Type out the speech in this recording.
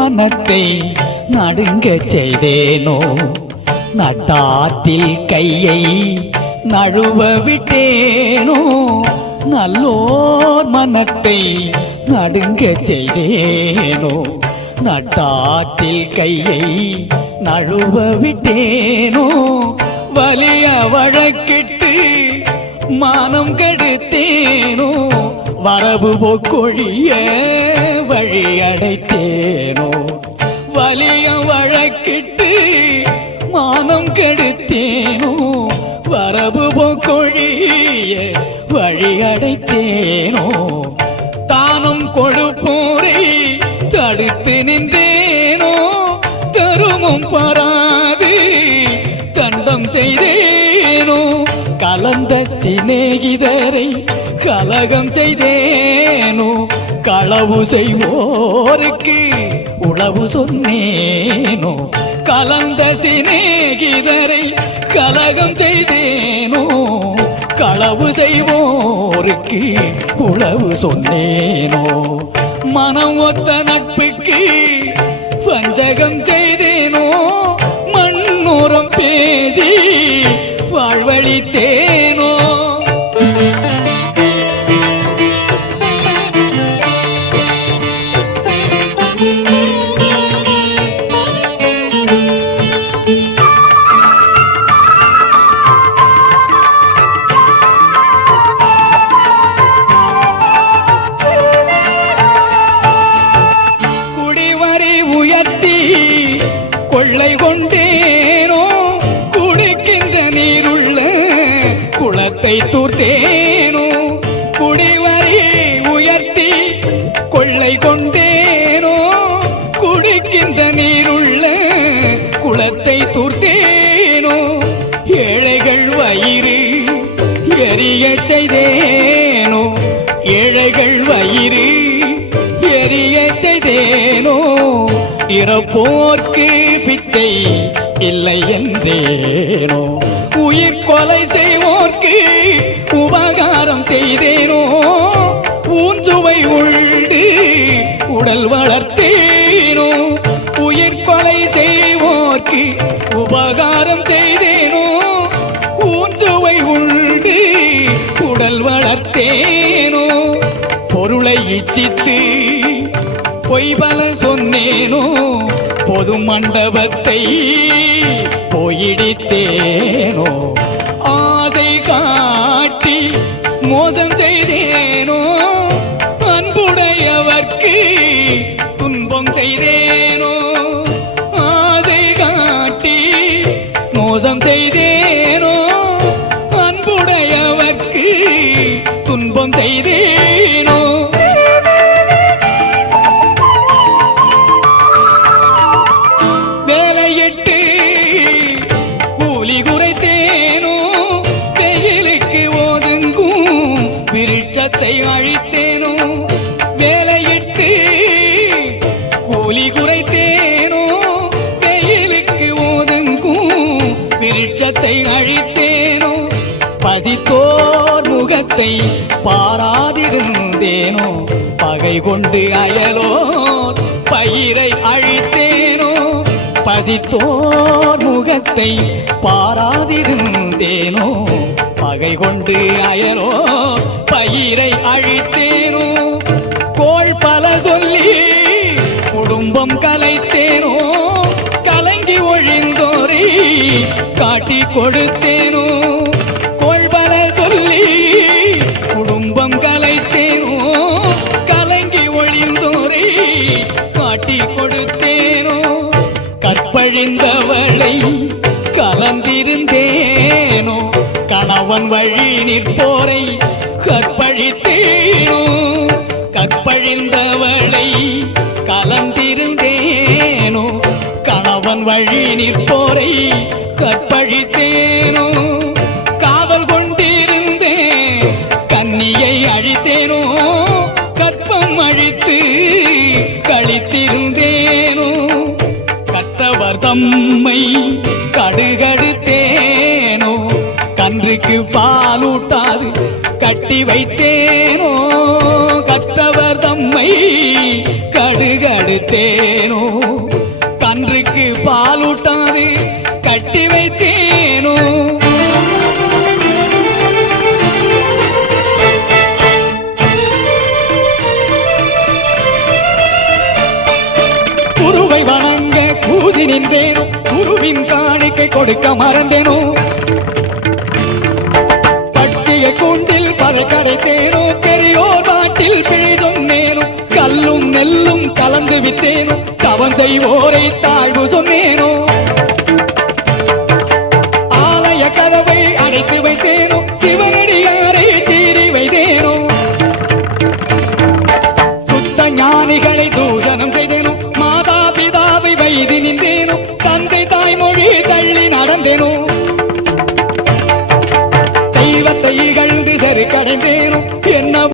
மனத்தை நடுங்க செய்தேனோ நட்டாற்றில் கையை நழுவ விட்டேனோ நல்லோர் மனத்தை நடுங்க செய்தேனோ நட்டாற்றில் கையை நழுவ விட்டேனோ வலிய வழக்கிட்டு மானம் கெடுத்தேனோ வரவு போக்கொழிய வழி அடைத்தேனோ வலிய வழக்கிட்டு மானம் கெடுத்தேனோ வரவு போக்கொழிய வழி அடைத்தேனோ தானம் கொடுப்போரை தடுத்து நின்றேனோ தருமம் பாராது தண்டம் செய்தேனோ கலந்த சிநேகிதரை கலகம் செய்தேனோ களவு செய்வோருக்கு உளவு சொன்னேனோ கலந்த சிநேகிதரை கலகம் செய்தேனோ களவு செய்வோருக்கு உளவு சொன்னேனோ மனம் ஒத்த நட்புக்கு வஞ்சகம் செய்தேனோ மண்ணோரம் பேதி வாழ்வழித்தேனோ குடிவரி உயர்த்தி கொள்ளை கொண்டேனோ குடிக்கின்ற நீருள்ள குளத்தை தூர்த்தேனோ குடிவரி உயர்த்தி கொள்ளை கொண்டேனோ குடிக்கின்ற நீருள்ள குளத்தை தூர்த்தேனோ ஏழைகள் வயிறு எரிய செய்தேனோ ஏழைகள் வயிறு எரிய செய்தேனோ இறப்போர்க்கு பிச்சை இல்லை என்றேனோ உயிர் கொலை செய்வோர்க்கு உபகாரம் செய்தேனோ ஊஞ்சுவை உண்டு உடல் வளர்த்தேனோ உயிர் கொலை செய்வோர்க்கு உபகாரம் செய்தேனோ ஊஞ்சுவை உண்டு உடல் வளர்த்தேனோ பொருளை இச்சித்து பொய் பல சொன்னேனோ பொது மண்டபத்தை போயிடித்தேனோ ஆசை காட்டி மோசம் செய்தேனோ அன்புடையவர்க்கு துன்பம் செய்தேனோ ஆசை காட்டி மோசம் செய்தேனோ அன்புடையவர்க்கு துன்பம் செய்தேனோ வேலையிட்டு கூலி குறைத்தேனோ வெயிலுக்கு ஒதுங்கும் விருட்சத்தை அழித்தேனோ வேலையிட்டு கூலி குறைத்தேனோ வெயிலுக்கு ஒதுங்கும் விருட்சத்தை அழித்தேனோ பதித்தோர் முகத்தை பாராதிருந்தேனோ பகை கொண்டு அயலோர் பயிரை அழித்தேனோ பதித்தோர் முகத்தை பாராதிருந்தேனோ பகை கொண்டு அயலோ பயிரை அழித்தேனோ கோள் பல சொல்லி குடும்பம் கலைத்தேனோ கலங்கி ஒழிந்தோரை காட்டி கொடுத்தேனோ கோள் பல சொல்லி குடும்பம் கலைத்தேனோ கலங்கி ஒழிந்தோரை காட்டி கொடுத்தேனோ கற்பழிந்தவளை கலந்திருந்தேனோ கணவன் வழி நிற்போரை கற்பழித்தேனோ கற்பழிந்தவளை கலந்திருந்தேனோ கணவன் வழி நிற்போரை கற்பழித்தேனோ காவல் கொண்டிருந்தேன் கன்னியை அழித்தேனோ கற்பம் அழித்து கழித்திருந்தேனோ கற்றவர் தம்மை கடுகடுத்தேனோ கன்றுக்கு பாலூட்டாது கட்டி வைத்தேனோ கற்றவர் தம்மை கடுகடுத்தேனோ கன்றுக்கு பாலூட்டாது கட்டி வைத்தேனோ குருவை வணங்க கூதி நின்றேனோ குருவின் காணிக்கை கொடுக்க மறந்தேனோ பட்டிய கூண்டில் பதை கடைத்தேனோ பெரியோர் நாட்டில் பிழை சொன்னேனோ கல்லும் நெல்லும் கலந்து விட்டேனோ தவம் செய்வோரை தாழ்வு சொன்னேனோ ஆலய கதவை அடைத்து வைத்தேனோ சிவனடியாரை தீரி வைத்தேனோ சுத்த ஞானிகளை தூஷணம் செய்தேனோ மாதா பிதாவை வைத்து நின்றேனோ தந்தை தாய்மொழி தள்ளி நடந்தேனோ தெய்வத்தை இகழ்ந்து செருக்கடைந்தேனோ என்ன